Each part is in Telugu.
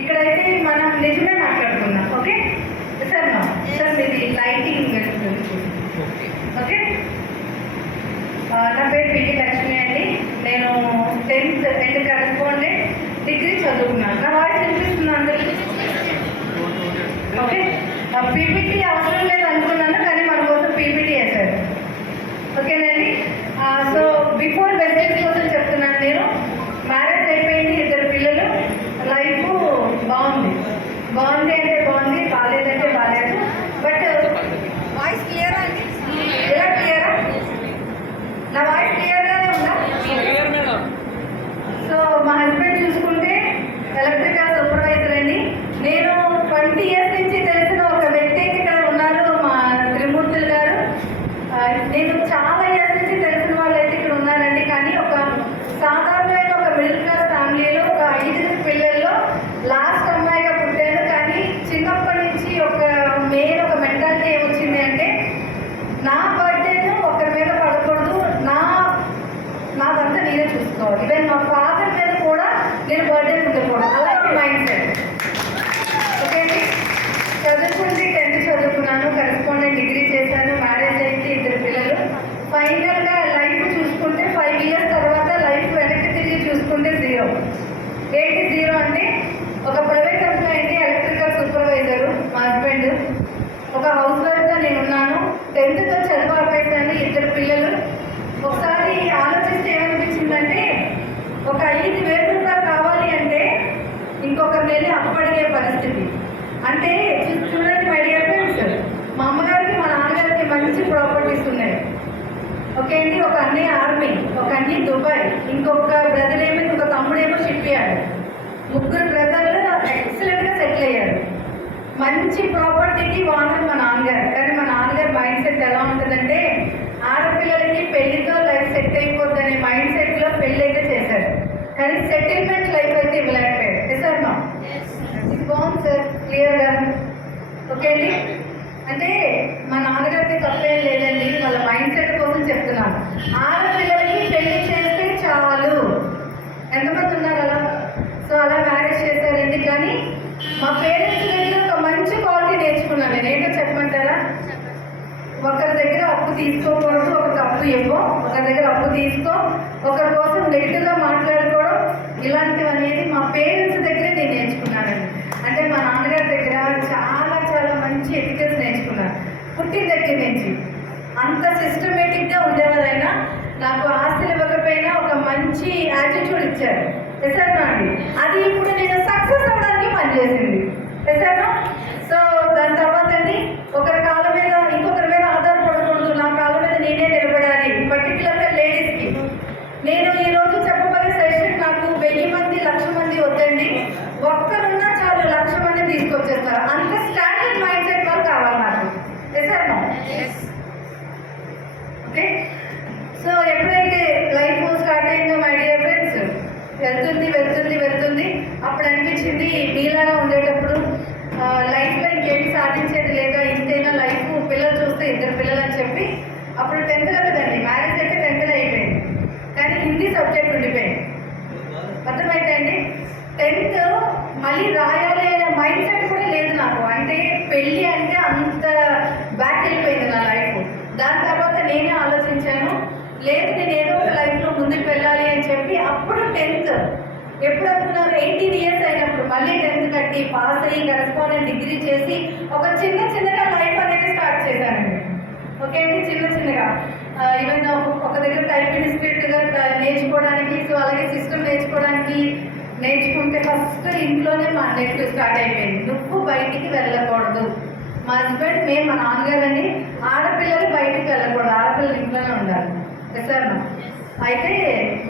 ఇక్కడైతే మనం నిజమే మాట్లాడుకుందాం. Okay sir? సార్ మీది లైటింగ్ ఓకే. నా పేరు పిటి లక్ష్మి అండి. నేను 10th అండ్ కరెస్పాండెంట్ డిగ్రీ చదువుకున్నాను. నా వాయిస్ వినిపిస్తుంది అందరికీ? ఓకే. పీపీటీ అవసరం లేదు అనుకున్నాను, కానీ మన కోసం పీపీటీ వేశారు. ఓకేనండి. సో బిఫోర్ వెస్టేజ్ కోసం చెప్తున్నాను. నేను మ్యారేజ్ అయిపోయింది, 2 పిల్లలు, లైఫ్ బాగుంది. బాగుంది అంటే బాగుంది, బాగాలేదంటే బాగాలేదు. బట్ వాయిస్ క్లియరా అండి? ఎలా క్లియరా? నా వాయిస్ క్లియర్గానే ఉందా? సో మా హస్బెండ్ చూసుకుంటే ఎలక్ట్రికల్ సూపర్వైజర్ అండి. నేను 20 years నుంచి తెలిసిన ఒక వ్యక్తి అయితే ఇక్కడ ఉన్నారు, మా త్రిమూర్తులు గారు. నేను చాలా ఇయర్స్ నుంచి తెలిసిన వాళ్ళు అయితే ఇక్కడ ఉన్నారండి. కానీ ఒక సాధారణమైన ఒక మిడిల్ క్లాస్ ఫ్యామిలీలో ఒక 5 పిల్లల్లో లాస్ట్ అమ్మాయిగా పుట్టాను. కానీ చిన్నప్పటి నుంచి ఒక మెయిన్ ఒక మెంటాలిటీ ఏమొచ్చింది అంటే, నా బర్త్డేను ఒకరి మీద పడకూడదు, నాదంతా నేనే చూసుకోవాలి. ఈవెన్ మా ఫాదర్ మీద కూడా నేను బర్త్డే ఉండకూడదు, అలాంటి మైండ్ సెట్. ఓకే అండి. చదువుకుంటే 10th చదువుకున్నాను, కరెస్పాండెంట్ డిగ్రీ చేశాను, మ్యారేజ్ అయింది, 2 పిల్లలు. ఫైనల్గా లైఫ్ చూసుకుంటే 5 years తర్వాత లైఫ్ వెనక్కి తిరిగి చూసుకుంటే 0. ఏంటి 0 అంటే, ఒక ప్రైవేట్ ఎంప్లాయీ అండి, ఎలక్ట్రికల్ సూపర్వైజరు మా హస్బెండ్. ఒక హౌస్ వైఫ్గా నేను ఉన్నాను. 10th చదువు ఆపేసాను, 2 పిల్లలు. ఒకసారి ఆలోచిస్తే ఏమనిపించిందంటే, ఒక 5,000 రూపాయలు కావాలి అంటే ఇంకొకరి నెల అప్పడిగే పరిస్థితి. అంటే చూడండి మై డియర్ ఫ్రెండ్స్, మా అమ్మగారికి మా నాన్నగారికి మంచి ప్రాపర్టీస్ ఉన్నాయి. ఓకే అండి. ఒక అన్నయ్య ఆర్మీ, ఒక అన్నయ్య దుబాయ్, ఇంకొక బ్రదర్ ఏమో, ఇంకొక తమ్ముడేమో షిప్ యార్డ్. 3 బ్రదర్లు ఎక్సలెంట్గా సెటిల్ అయ్యారు. మంచి ప్రాపర్టీకి ఓనర్ మా నాన్నగారు. కానీ మా నాన్నగారి మైండ్ సెట్ ఎలా ఉంటుందంటే, ఆడపిల్లలకి పెళ్లితో లైఫ్ సెట్ అయిపోద్దనే మైండ్ సెట్లో పెళ్ళి అయితే చేశారు, కానీ సెటిల్మెంట్ లైఫ్ అయితే ఇవ్వలేకపోయాడు. సార్ మా ఇది బాగుంది సార్ క్లియర్గా. ఓకే అండి. అంటే మా నాన్నగారికి తప్పేం లేదండి, వాళ్ళ మైండ్ సెట్ కోసం చెప్తున్నాను. ఆడపిల్లలకి పెళ్లి చేస్తే చాలు. ఎంతమంది ఉన్నారు అలా? సో అలా మ్యారేజ్ చేశారండి. కానీ మా పేరెంట్స్ దగ్గర ఒక మంచి క్వాలిటీ నేర్చుకున్నాను. నేను ఏంటో చెప్పమంటారా? ఒకరి దగ్గర అప్పు తీసుకోకూడదు, ఒకరికి అప్పు ఇవ్వం. ఒకరి దగ్గర అప్పు తీసుకో, ఒకరి కోసం నెగిటివ్గా మాట్లాడుకోవడం, ఇలాంటివి అనేది మా పేరెంట్స్ దగ్గరే నేను నేర్చుకున్నానండి. అంటే మా నాన్నగారి దగ్గర చాలా చాలా మంచి ఎథికల్స్ నేర్చుకున్నాను పుట్టిన దగ్గర నుంచి. అంత సిస్టమేటిక్గా ఉండేవారైనా నాకు ఆస్తులు ఇవ్వకపోయినా ఒక మంచి యాటిట్యూడ్ ఇచ్చారు. ఎసాను అండి. అది ఇప్పుడు నేను సక్సెస్ అవ్వడానికి పనిచేసింది. ఎసాను. సో దాని తర్వాత అండి, ఒకరి కాళ్ళ మీద ఇంకొకరి మీద ఆధారపడకూడదు, నా కాళ్ళ మీద నేనే నిలబడాలి. పర్టికులర్గా లేడీస్కి నేను ఈరోజు చెప్పబోయే సెషన్ నాకు 1000 మంది 1,00,000 మంది వద్దండి. ఒక్కరున్నా చాలు, 1,00,000 మంది తీసుకొచ్చేస్తారు. అంత స్టాండర్డ్ మైండ్ సెట్ వాళ్ళు కావాలి నాకు. ఎసాను. ఓకే. సో ఎప్పుడైతే లైఫ్ స్టార్ట్ అయిందో మై డియర్ ఫ్రెండ్స్, వెళ్తుంది వెళ్తుంది వెళ్తుంది. అప్పుడు అనిపించింది, మీలాగా ఉండేటప్పుడు లైఫ్లో ఇంకేమి సాధించేది లేదా, ఇంతైనా లైఫ్, పిల్లలు చూస్తే 2 పిల్లలు అని చెప్పి అప్పుడు 10th కదండి, మ్యారేజ్ అయితే 10th అయిపోయింది. కానీ హిందీ సబ్జెక్ట్ ఉండిపోయింది. అర్థమైతే అండి. 10th మళ్ళీ రాయాలి అనే మైండ్ సెట్ కూడా లేదు నాకు. అంటే పెళ్ళి అంటే అంత బ్యాక్ వెళ్ళిపోయింది నా లైఫ్. దాని తర్వాత నేనే ఆలోచించాను, లేదు నేను ఏదో ఒక లైఫ్లో ముందుకు వెళ్ళాలి అని చెప్పి అప్పుడు 10th ఎప్పుడు అనుకున్నారు, 18 years అయినప్పుడు మళ్ళీ 10th కట్టి పాస్ అయ్యి కరెస్పాండెంట్ డిగ్రీ చేసి ఒక చిన్నగా లైఫ్ అనేది స్టార్ట్ చేశానండి. ఓకే అండి. చిన్నగా ఈవెన్ ఒక దగ్గర టైప్ ఇన్స్టిట్యూట్గా నేర్చుకోవడానికి, సో అలాగే సిస్టమ్ నేర్చుకుంటే ఫస్ట్ ఇంట్లోనే మా నెట్ స్టార్ట్ అయిపోయింది. నువ్వు బయటికి వెళ్ళకూడదు. మా హస్బెండ్, మేము, మా నాన్నగారండి, ఆడపిల్లలు బయటికి వెళ్ళకూడదు, ఆడపిల్లలు ఇంట్లోనే ఉండాలి. సార్ అయితే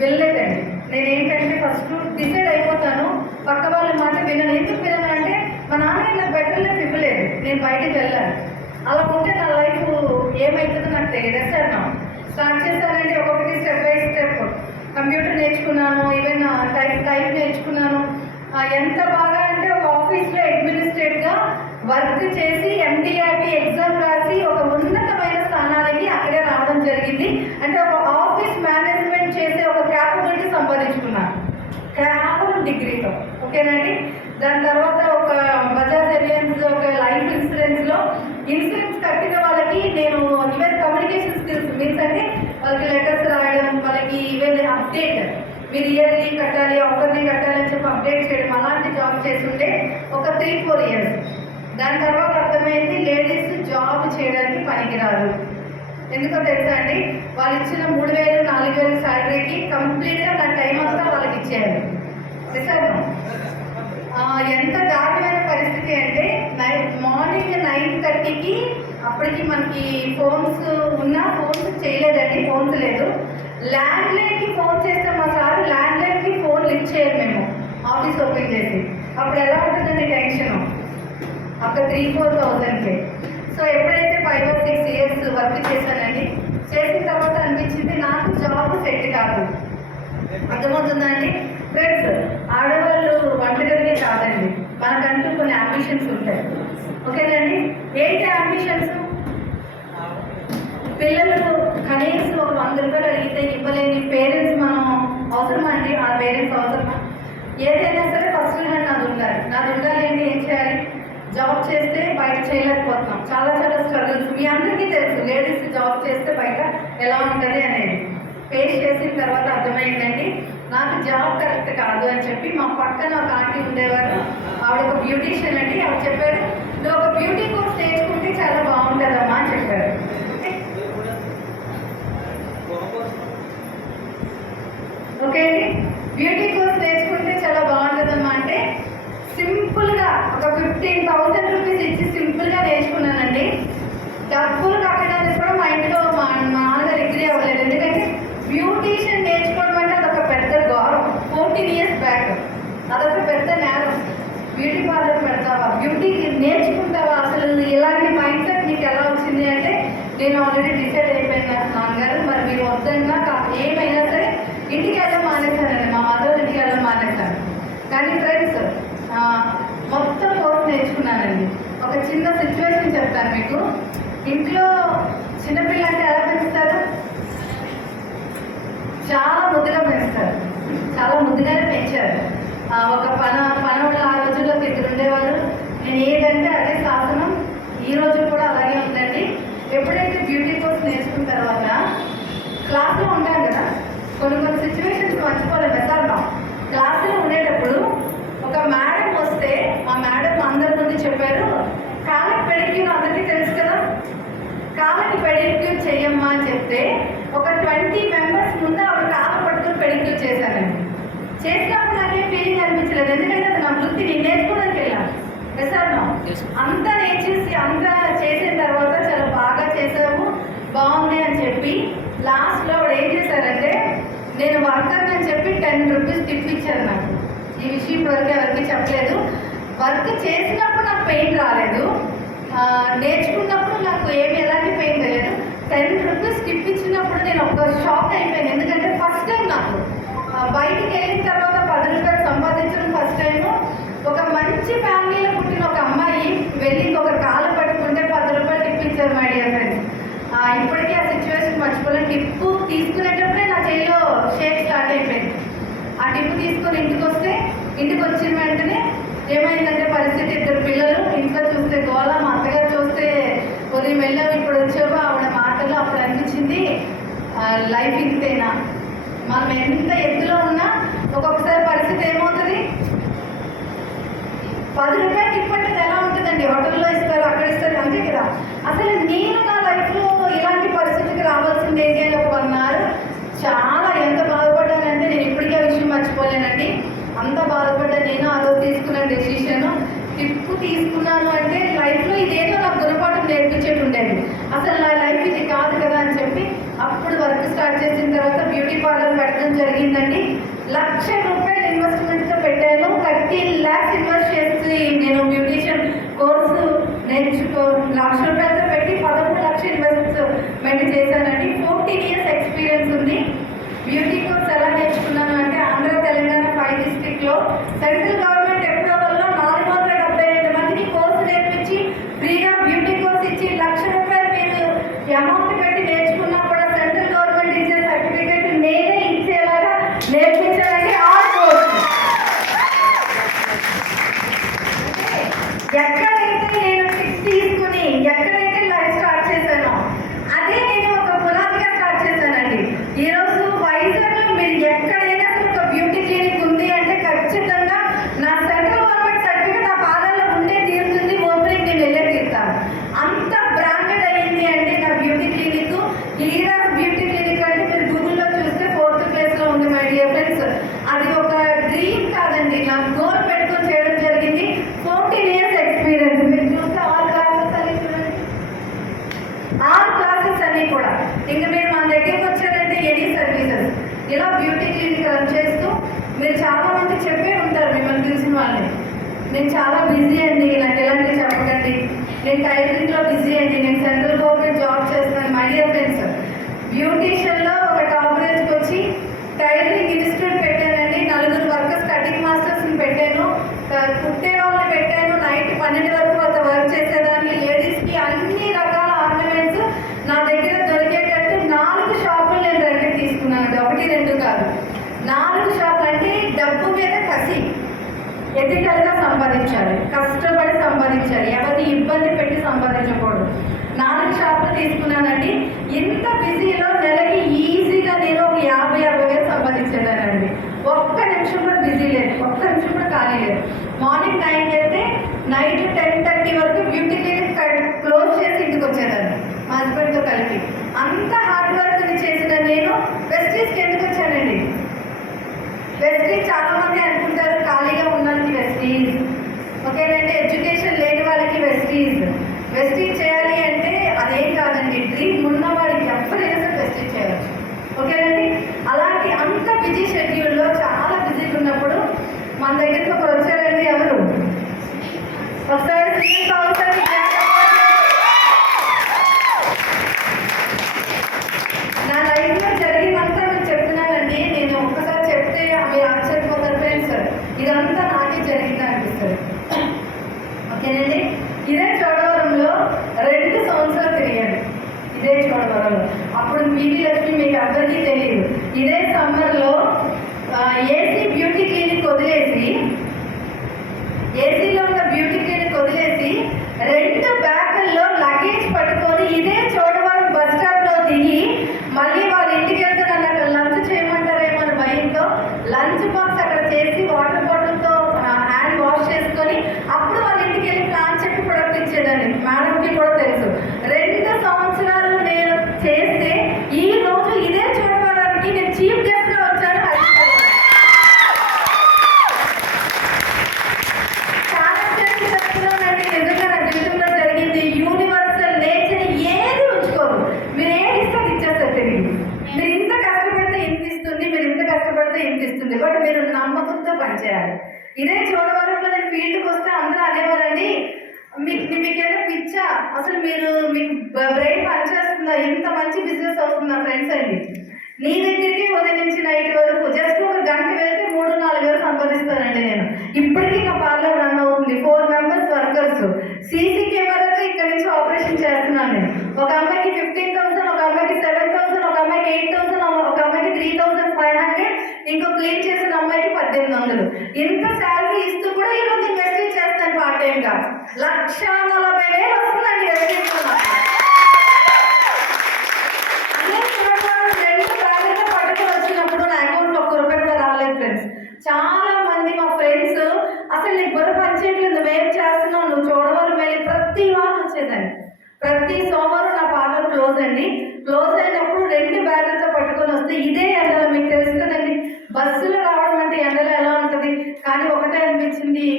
వెళ్ళలేదండి. నేను ఏంటంటే ఫస్ట్ డిసైడ్ అయిపోతాను, పక్క వాళ్ళ మాట వినను. ఎందుకు వినను అంటే, మా నాన్నగారు నాకు బెటర్ లైఫ్ ఇవ్వలేదు, నేను బయటికి వెళ్ళాను. అలా ఉంటే నా లైఫ్ ఏమవుతుందో నాకు తెలియదు. సార్ స్టార్ట్ చేశానండి ఒక్కొక్కటి స్టెప్ బై స్టెప్. కంప్యూటర్ నేర్చుకున్నాను, ఈవెన్ టైప్ నేర్చుకున్నాను. ఎంత బాగా అంటే ఒక ఆఫీస్లో అడ్మినిస్ట్రేట్గా వర్క్ చేసి ఎండిఆర్టీ ఎగ్జామ్ రాసి ఒక ఉన్నతమైన స్థానానికి అక్కడే రావడం జరిగింది. అంటే ఒక ఆఫీస్ మేనేజ్మెంట్ చేసే ఒక క్యాపబిలిటీ సంపాదించుకున్నాను కేవలం డిగ్రీతో. ఓకేనండి. దాని తర్వాత ఒక బజాజ్ అలయన్స్ ఒక లైఫ్ ఇన్సూరెన్స్లో ఇన్సూరెన్స్ కట్టిన వాళ్ళకి నేను ఈవెన్ కమ్యూనికేషన్ స్కిల్స్ మీన్స్ అంటే వాళ్ళకి లెటర్స్ రాయడం, వాళ్ళకి ఈవెన్ అప్డేట్ మీరు ఇయర్లీ కట్టాలి, ఆఫర్లీ కట్టాలి అని చెప్పి అప్డేట్ చేయడం, అలాంటి జాబ్ చేస్తుంటే ఒక 3-4 ఇయర్స్. దాని తర్వాత అర్థమైంది లేడీస్ జాబ్ చేయడానికి పనికిరారు. ఎందుకో తెలుసా అండి, వాళ్ళు ఇచ్చిన 3,000-4,000 శాలరీకి కంప్లీట్గా నా టైం అంతా వాళ్ళకి ఇచ్చేయాలి. నిజాను ఎంత దారుణమైన పరిస్థితి అంటే మార్నింగ్ 9:30కి అప్పటికి మనకి ఫోన్స్ ఉన్నా ఫోన్స్ చేయలేదండి, ఫోన్స్ లేదు. ల్యాండ్లైన్కి ఫోన్ చేస్తే మా సార్ ల్యాండ్లైన్కి ఫోన్ లిఫ్ట్ చేయాలి మేము ఆఫీస్ ఓపెన్ చేసి. అప్పుడు ఎలా ఉంటుందండి టెన్షన్, అక్కడ 3,000-4,000కే. సో ఎప్పుడైతే 5 or 6 ఇయర్స్ వర్క్ చేశానండి, చేసిన తర్వాత అనిపించింది నాకు జాబ్ సెట్ కాదు. అర్థమవుతుందండి ఫ్రెండ్స్, ఆడవాళ్ళు వంటగదిగే కాదండి, మనకంటూ కొన్ని అంబిషన్స్ ఉంటాయి. ఓకేనండి, ఏంటి అంబిషన్స్? పిల్లలు కనీసం ఒక 100 రూపాయలు అడిగితే ఇవ్వలేని పేరెంట్స్ మనం అవసరమా అండి? ఆ పేరెంట్స్ అవసరమా? ఏదైనా సరే ఫస్ట్ హ్యాండ్ నాది ఉండాలి. నాది ఉండాలి అంటే ఏం చేయాలి? జాబ్ చేస్తే బయట చేయలేకపోతున్నాం, చాలా స్ట్రగుల్స్ మీ అందరికీ తెలుసు. లేడీస్ జాబ్ చేస్తే బయట ఎలా ఉంటుంది అనేది ఫేస్ చేసిన తర్వాత అర్థమైందండి నాకు జాబ్ కరెక్ట్ కాదు అని చెప్పి. మా పక్కన ఒక ఆంటీ ఉండేవారు, ఆవిడ ఒక బ్యూటీషియన్ అండి. ఆవిడ చెప్పారు, నువ్వు ఒక బ్యూటీ కోర్స్ నేర్చుకుంటే చాలా బాగుంటుందమ్మా అని చెప్పారు. ఓకే అండి, బ్యూటీ కోర్స్ నేర్చుకుంటే చాలా బాగుంటుందమ్మా అంటే సింపుల్గా ఒక 15,000 రూపీస్ ఇచ్చి సింపుల్గా నేర్చుకున్నానండి. డబ్బులు కట్టడానికి కూడా మా ఇంట్లో మా నాన్నగారు ఎగ్రీ అవ్వలేదు. ఎందుకంటే బ్యూటీషియన్ నేర్చుకోవడం అంటే అదొక పెద్ద గౌరవం. 14 ఇయర్స్ బ్యాక్ అదొక పెద్ద నేరం. బ్యూటీ పార్లర్ పెడతావా, బ్యూటీ నేర్చుకుంటావా, అసలు ఇలాంటి మైండ్ సెట్ నీకు ఎలా వచ్చింది అంటే నేను ఆల్రెడీ డిసైడ్ అయిపోయినా నాన్నగారు, మరి మీరు వద్దంగా ఏమైనా సరే ఇంటికి వెళ్ళడం మానేశానండి. మా మదర్ ఇంటికి వెళ్ళడం మానేశాను. కానీ ఫ్రెండ్స్ మొత్తం కోర్స్ నేర్చుకున్నానండి. ఒక చిన్న సిచ్యువేషన్ చెప్తాను మీకు. ఇంట్లో చిన్నపిల్ల అంటే ఎలా పెంచుతారు? చాలా ముద్దుగా పెంచుతారు, చాలా ముద్దుగానే పెంచారు. ఒక పనవాళ్ళు ఆ రోజుల్లో 2 ఉండేవారు. నేను ఏదంటే అదే శాసనం ఈ రోజు కూడా అలాగే ఉందండి. ఎప్పుడైతే బ్యూటీ కోర్స్ నేర్చుకున్న తర్వాత క్లాస్లో ఉంటాను కదా, కొన్ని సిచ్యువేషన్స్ మర్చిపోలేము. ఎసార్లో క్లాసులో ఉండేటప్పుడు ఒక మేడం వస్తే ఆ మేడం అందరి ముందు చెప్పారు, కాళ్ళకి పెడిక్యూర్ అందరికీ తెలుసు కదా, కాళ్ళకి పెడిక్యూర్ చెయ్యమ్మా అని చెప్తే ఒక 20 మెంబర్స్ ముందు ఆవిడ కాళ్ళ పట్టుకుని పెడిక్యూర్ చేశానండి. చేసినప్పుడు నాకేం ఫీలింగ్ అనిపించలేదు, ఎందుకంటే అది నా వృత్తి, నేను నేర్చుకోవడానికి వెళ్ళాను. ఎసార్లో అంతా నేర్చేసి అంతా చేసిన తర్వాత చాలా బాగా చేసాము, బాగుంది అని చెప్పి లాస్ట్లో ఆవిడ ఏం చేశారంటే నేను వర్కర్ అని చెప్పి 10 రూపీస్ టిప్ ఇచ్చారు నాకు. ఈ విషయం వరకు ఎవరికి చెప్పలేదు. వర్క్ చేసినప్పుడు నాకు పెయిన్ రాలేదు, నేర్చుకున్నప్పుడు నాకు ఎలాంటి పెయిన్ తెలియదు. 10 రూపీస్ టిప్ ఇచ్చినప్పుడు నేను ఒక షాక్ అయిపోయాను. ఎందుకంటే ఫస్ట్ టైం నాకు బయటికి వెళ్ళిన తర్వాత 10 రూపాయలు సంపాదించడం ఫస్ట్ టైము. ఒక మంచి ఫ్యామిలీలో పుట్టిన ఒక అమ్మాయి వెళ్ళి ఒక కాలు పట్టుకుంటే 10 రూపాయలు టిప్ ఇచ్చారు మై డియర్ ఫ్రెండ్స్. ఇప్పటికీ ఆ సిచ్యువేషన్ మర్చిపోలేను. టిప్పు తీసుకునేటప్పుడే నా చేతిలో షేక్ స్టార్ట్ అయిపోయింది. ఆ టిప్పు తీసుకొని ఇంటికి వచ్చిన వెంటనే ఏమైందంటే పరిస్థితి, 2 పిల్లలు ఇంట్లో చూస్తే గోళ, మా అత్తగారు చూస్తే ఉదయం వెళ్ళాము ఇప్పుడు వచ్చావు. ఆవిడ మాటలు అప్పుడు అనిపించింది లైఫ్ ఇంతేనా, మనం ఎంత ఎత్తులో ఉన్నా ఒక్కొక్కసారి పరిస్థితి ఏమవుతుంది. 10 రూపాయలు టిప్ అంటే ఎలా ఉంటుందండి, హోటల్లో ఇస్తారు, అక్కడ ఇస్తారు, అంతే కదా. అసలు నేను నా లైఫ్లో ఇలాంటి పరిస్థితికి రావాల్సింది ఏంటి అని ఒక 1 hour చాలా ఎంత బాధపడ్డానంటే నేను ఇప్పటికే ఆ విషయం మర్చిపోలేనండి. అంత బాధపడ్డా నేను ఆ రోజు తీసుకున్న డెసిషన్. టిప్పు తీసుకున్నాను అంటే లైఫ్లో ఇదేదో నాకు గుణపాఠం నేర్పించేట్టు ఉండేది. అసలు నా లైఫ్ ఇది కాదు కదా అని చెప్పి అప్పుడు వర్క్ స్టార్ట్ చేసిన తర్వాత బ్యూటీ పార్లర్ పెట్టడం జరిగిందండి. 1,00,000 రూపాయలు ఇన్వెస్ట్మెంట్తో పెట్టాను. 30 lakhs ఇన్వెస్ట్ చేసి నేను బ్యూటీషియన్ కోర్సు 1,00,000 రూపాయలతో పెట్టి 13 లక్షలు ఇన్వెస్ట్మెంట్ చేశానండి. 14 years ఎక్స్పీరియన్స్ ఉంది. బ్యూటీ కోర్స్ ఎలా నేర్చుకున్నాను అంటే ఆంధ్ర తెలంగాణ 5 districtలో సెంట్రల్ గవర్నమెంట్ అప్రూవల్లో 472 మందికి కోర్సు నేర్పించి ఫ్రీగా బ్యూటీ కోర్స్ ఇచ్చి 1,00,000 రూపాయలు మీరు అమౌంట్ పెట్టి నేర్చుకున్నా కూడా సెంట్రల్ గవర్నమెంట్ ఇచ్చే సర్టిఫికేట్ నేనే ఇచ్చేలాగా నేర్పించాలని ఆ కోర్స్ ఎక్కడైతే నేను టిప్ తీసుకుని ఎక్కడైతే లైఫ్ స్టార్ట్ చేశానో అదే నేను ఒక పునాదిగా స్టార్ట్ చేశానండి. ఈరోజు వైజాగ్లో మీరు ఎక్కడైనా ఒక బ్యూటీ క్లినిక్ ఉంది అంటే ఖచ్చితంగా నా సెంట్రల్ గవర్నమెంట్ సర్టిఫికేట్ నా పాదాల్లో ఉండే తీరుతుంది. ఓపెనింగ్ నేను వెళ్ళే తీరుతాను. అంత బ్రాండెడ్ అయ్యింది అంటే నా beauty clinic. Hiras beauty clinic అంటే మీరు గూగుల్లో చూస్తే 4th ప్లేస్లో ఉంది మై డియర్ ఫ్రెండ్స్. అది ఒక డ్రీమ్ కాదండి, నా గోల్ పెట్టుకొని చేయడం జరిగింది. 14 years ఎక్స్పీరియన్స్. మీరు చూస్తే ఆల్ క్లాసెస్ అన్ని చూడండి, ఆల్ క్లాసెస్ అన్నీ కూడా. ఇంకా మీరు మన దగ్గరికి వచ్చారంటే ఎనీ సర్వీసెస్ ఇలా బ్యూటీ క్లినిక్ రన్ చేస్తూ మీరు చాలా మంది చెప్పే ఉంటారు మిమ్మల్ని తెలిసిన వాళ్ళని, నేను చాలా బిజీ అండి, నాకు ఎలాంటివి చెప్పకండి, నేను టైలరింగ్లో బిజీ అండి, నేను సెంట్రల్ గవర్నమెంట్ జాబ్ చేస్తున్నాను. మై డియర్ ఫ్రెండ్స్, బ్యూటీషియన్లో ఒక టాప్ రేంజ్కి వచ్చి టైలరింగ్ ఇన్స్టిట్యూట్ పెట్టానండి. 4 వర్కర్స్ కటింగ్ మాస్టర్స్ని పెట్టాను, కుట్టే వాళ్ళని పెట్టాను. నైట్ 12 వరకు అంత వర్క్ చేసేదాన్ని. లేడీస్కి అన్ని రకాల ఆర్నమెంట్స్ నా దగ్గర దొరికేటట్టు 4 షాపులు నేను రెంట్కి తీసుకున్నాను. 1, 2 కాదు, 4 షాపులు. అంటే డబ్బు మీద కసి, ఎథికల్గా సంపాదించాలి, కష్టపడి సంపాదించాలి, ఎవరిని ఇబ్బంది పెట్టి సంపాదించకూడదు. 4 షాపులు తీసుకున్నానండి. ఇంత బిజీలో నెలకి ఈజీగా నేను ఒక 50-60 వేలు సంపాదించేదానండి. ఒక్క నిమిషం కూడా బిజీ లేదు, ఒక్క నిమిషం కూడా ఖాళీ లేదు. మార్నింగ్ 9కి వెళ్తే నైట్ 10:30 వరకు బ్యూటీ క్లినిక్ క్లోజ్ చేసి ఇంటికి వచ్చేదాన్ని మా హస్బెండ్తో కలిపి. అంత హార్డ్ వర్క్ని చేసిన నేను వెస్టీజ్కి ఎందుకు వచ్చానండి? వెస్టీజ్ చాలా మంది అనుకుంటారు ఖాళీగా ఉన్నది వెస్టీజ్, ఓకేనండి. ఎడ్యుకేషన్ లేని వాళ్ళకి వెస్టీజ్ చేయాలి అంటే అదేం కాదండి. డ్రీమ్ ఉన్న వాడికి ఎవరైనా సరే వెస్టీజ్ చేయవచ్చు, ఓకేనండి. అలాంటి అంత బిజీ షెడ్యూల్లో చాలా బిజీగా ఉన్నప్పుడు మన దగ్గరికి ఒకరు వచ్చారండి. ఎవరు? ఒకసారి నా లైఫ్లో జరిగిందంతా మీకు చెప్తున్నానండి. నేను ఒక్కసారి చెప్తే మీరు ఆశ్చర్యపోతారు ఫ్రెండ్స్, ఇదంతా నాకే జరిగిందా అనిపిస్తుంది, ఓకేనండి. ఇదే చోడవరంలో 2 సంవత్సరాలు తిరిగాను. ఇదే చోడవరంలో అప్పుడు బీబీ లక్ష్మి మీకు అందరికీ తెలియదు. ఇదే సమ్మర్లో ఏసీ బ్యూటీ క్లినిక్ వదిలేసి, ఏసీలో ఉన్న బ్యూటీ క్లినిక్ వదిలేసి 2 బ్యాగుల్లో లగేజ్ పట్టుకొని ఇదే చోడవరం బస్ స్టాప్లో దిగి మళ్ళీ వాళ్ళ ఇంటికి వెళ్తే నన్ను అక్కడ లంచ్ చేయమంటారేమో అని భయంతో లంచ్ బాక్స్ అక్కడ చేసి వాటర్ బాటిల్తో హ్యాండ్ వాష్ చేసుకొని అప్పుడు వాళ్ళ ఇంటికి వెళ్ళి ప్లాన్ చెప్పి ప్రొడక్ట్ ఇచ్చేదాన్ని. మేడంకి కూడా తెలుసు. 2 సంవత్సరాలు నేను చేస్తే ఈ రోజు ఇదే చూడడానికి నేను చీఫ్ గెస్ట్గా వచ్చాను. చాలా చెప్తున్నానండి, నిజంగా నా జీవితంలో జరిగింది. యూనివర్సల్ నేచర్ ఏది ఉంచుకోదు, మీరు ఏది ఇస్తే ఇచ్చేస్తారు తెలియదు. మీరు ఇంత కష్టపడితే ఇంత ఇస్తుంది, మీరు ఇంత కష్టపడితే ఇంత ఇస్తుంది. బట్ మీరు నమ్మకంతో పనిచేయాలి. ఇదే చోడవరంలో నేను ఫీల్డ్కి వస్తే అందరూ అనేవారండి, మీకేమైనా పిచ్చా, అసలు మీకు బ్రెయిన్ పనిచేస్తుందా, ఇంత మంచి బిజినెస్ అవుతుందా? ఫ్రెండ్స్ అండి, నీ దగ్గరికి ఉదయం నుంచి నైట్ వరకు జస్ట్ ఒక గంట వెళ్తే 3-4 వేలు సంపాదిస్తానండి నేను. ఇప్పటికీ నా పార్లర్ రన్ అవుతుంది. 4 మెంబర్స్ వర్కర్స్, సీసీ కెమెరాతో ఇక్కడ నుంచి ఆపరేషన్ చేస్తున్నాను నేను. ఒక అమ్మాయికి 15,000, ఒక అమ్మాయికి 7,000, ఒక అమ్మాయికి 8,000, ఒక అమ్మాయికి 3,500, ఇంకో క్లీన్ చేసిన అమ్మాయికి 1800. ఇంత శాలరీ ఇస్తూ కూడా ఈరోజు ఇన్వెస్ట్ చేస్తాను పార్ట్ టైంగా. 1,40,000 వస్తుందండి వెస్టీజ్. వచ్చినప్పుడు నా అకౌంట్లో ₹1 కూడా రాలేదు ఫ్రెండ్స్. చాలా మంది మా ఫ్రెండ్స్ అసలు నీకు బుర్ర పనిచేయట్లేదు, నువ్వేం చేస్తున్నావు, నువ్వు చూడవరం వెళ్ళి ప్రతి వారం వచ్చేదాన్ని. ప్రతి సోమవారం నా పార్లర్ క్లోజ్ అండి. క్లోజ్ అయినప్పుడు 2 బ్యాగులతో పట్టుకొని వస్తే ఇదే ఎండలో, మీకు తెలుసు కదండి బస్సులో రావడం అంటే ఎండలో ఎలా ఉంటుంది. కానీ ఒకటే అనిపించింది,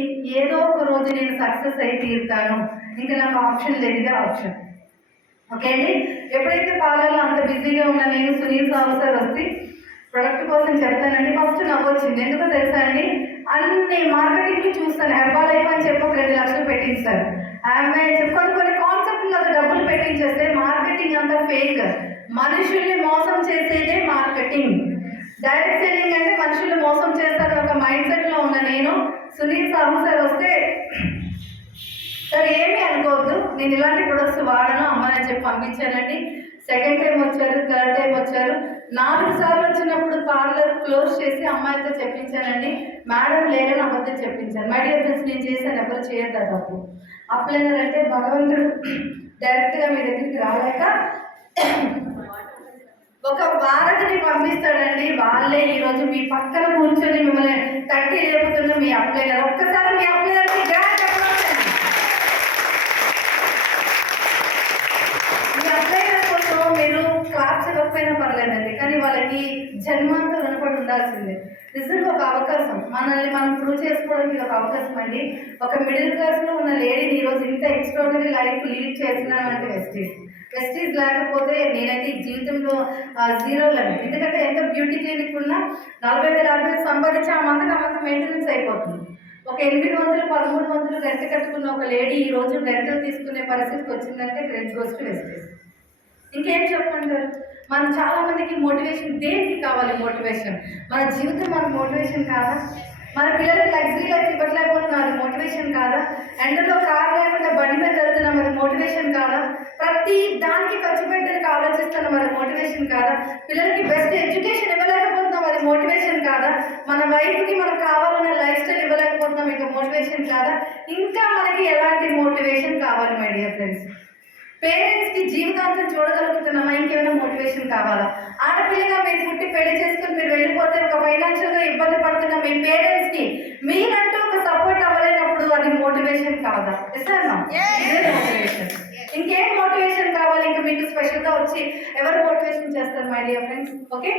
ఏదో ఒక రోజు నేను సక్సెస్ అయి తీరుతాను, ఇంకా నాకు ఆప్షన్ లేదు, ఇదే ఆప్షన్, ఓకే అండి. ఎప్పుడైతే పార్లర్లో అంత బిజీగా ఉన్నా నేను సునీల్ సాగు సార్ వస్తే ప్రొడక్ట్ కోసం చెప్తానండి. ఫస్ట్ నవ్వొచ్చింది. ఎందుకో తెలుసా అండి, అన్ని మార్కెటింగ్లు చూస్తాను. హెర్బల్ లైఫ్ అని చెప్పి 2 లక్షలు పెట్టించారు. ఆమె కొన్ని కాన్సెప్ట్లు అది డబ్బులు పెట్టించేస్తే మార్కెటింగ్ అంతా ఫేక్. మనుషుల్ని మోసం చేసేదే మార్కెటింగ్. డైరెక్ట్ సెల్లింగ్ అంటే మనుషుల్ని మోసం చేస్తారని ఒక మైండ్ సెట్లో ఉన్న నేను సునీల్ సాగు సార్ వస్తే, సార్ ఏమీ అనుకోవద్దు, నేను ఇలాంటి ప్రొడక్ట్స్ వాడను అమ్మని చెప్పి పంపించానండి. సెకండ్ టైం వచ్చారు, థర్డ్ టైం వచ్చారు. 4 సార్లు వచ్చినప్పుడు పార్లర్ క్లోజ్ చేసి అమ్మాయిలతో చెప్పించానండి. మేడం లేరని అబద్ధం చెప్పించాను. మై డియర్ ఫ్రెండ్స్, నేను చేశాను, ఎవరు చేయొద్దు ఆ తప్పు. అప్లైనర్ అంటే భగవంతుడు డైరెక్ట్గా మీ దగ్గరికి రాలేక ఒక వారధిని పంపిస్తాడండి. వాళ్ళే ఈరోజు మీ పక్కన కూర్చొని మిమ్మల్ని తట్టి లేపుతున్న మీ అప్లైనర్. ఒక్కసారి మీ అప్లైనర్కి గ్రాండ్ చెప్పండి. మీ అప్లైనర్ కోసం మీరు క్లాప్స్ ఇవ్వకపోయినా పర్లేదండి, కానీ వాళ్ళకి జన్మంతో రుణపడి ఉండాల్సిందే. నిజంగా ఒక అవకాశం, మనల్ని మనం ప్రూవ్ చేసుకోవడానికి ఇది ఒక అవకాశం అండి. ఒక మిడిల్ క్లాస్లో ఉన్న లేడీని ఈరోజు ఇంత ఎక్స్ట్రాడనరీ లైఫ్ లీడ్ చేస్తున్నానంటే వెస్టీజ్ లేకపోతే నేనైతే ఈ జీవితంలో జీరోలని. ఎందుకంటే ఎంత బ్యూటీ క్లినిక్ ఉన్నా 40,000 సంపాదించి ఆ మంత్ మెయింటెనెన్స్ అయిపోతుంది. ఒక 800, 1300 రెంట్ కట్టుకున్న ఒక లేడీ ఈ రోజు రెంటల్ తీసుకునే పరిస్థితికి వచ్చిందంటే క్రెడిట్ గోస్ టు వెస్టీజ్. ఇంకేం చెప్పంటారు? మనం చాలా మందికి మోటివేషన్ దేనికి కావాలి? మోటివేషన్ మన జీవితం, మన మోటివేషన్ కాదా? మన పిల్లలకి లగ్జరీ లైఫ్ ఇవ్వట్లేకపోతున్నారు, మోటివేషన్ కాదా? ఎండలో కార్ లేకుండా బండి మీద వెళ్తున్నాం, మరి మోటివేషన్ కాదా? ప్రతి దానికి ఖర్చు పెట్టడానికి ఆలోచిస్తున్నాం, మరి మోటివేషన్ కాదా? పిల్లలకి బెస్ట్ ఎడ్యుకేషన్ ఇవ్వలేకపోతున్నాం, అది మోటివేషన్ కాదా? మన వైఫ్కి మనకు కావాలన్న లైఫ్ స్టైల్ ఇవ్వలేకపోతున్నాం, ఇక మోటివేషన్ కాదా? ఇంకా మనకి ఎలాంటి మోటివేషన్ కావాలి మై డియర్ ఫ్రెండ్స్? పేరెంట్స్కి జీవితాంతం చూడగలుగుతున్నామా? ఇంకేమైనా మోటివేషన్ కావాలా? ఆడపిల్లగా మీరు పుట్టి పెళ్లి చేసుకుని మీరు వెళ్ళిపోతే ఒక ఫైనాన్షియల్గా ఇబ్బంది పడుతున్న మీ పేరెంట్స్కి మీరంటూ ఒక సపోర్ట్ అవ్వలేనప్పుడు అది మోటివేషన్ కాదా? మోటివేషన్. ఇంకేం మోటివేషన్ కావాలి? ఇంకా మీకు స్పెషల్గా వచ్చి ఎవరు మోటివేషన్ చేస్తారు my dear friends? Okay,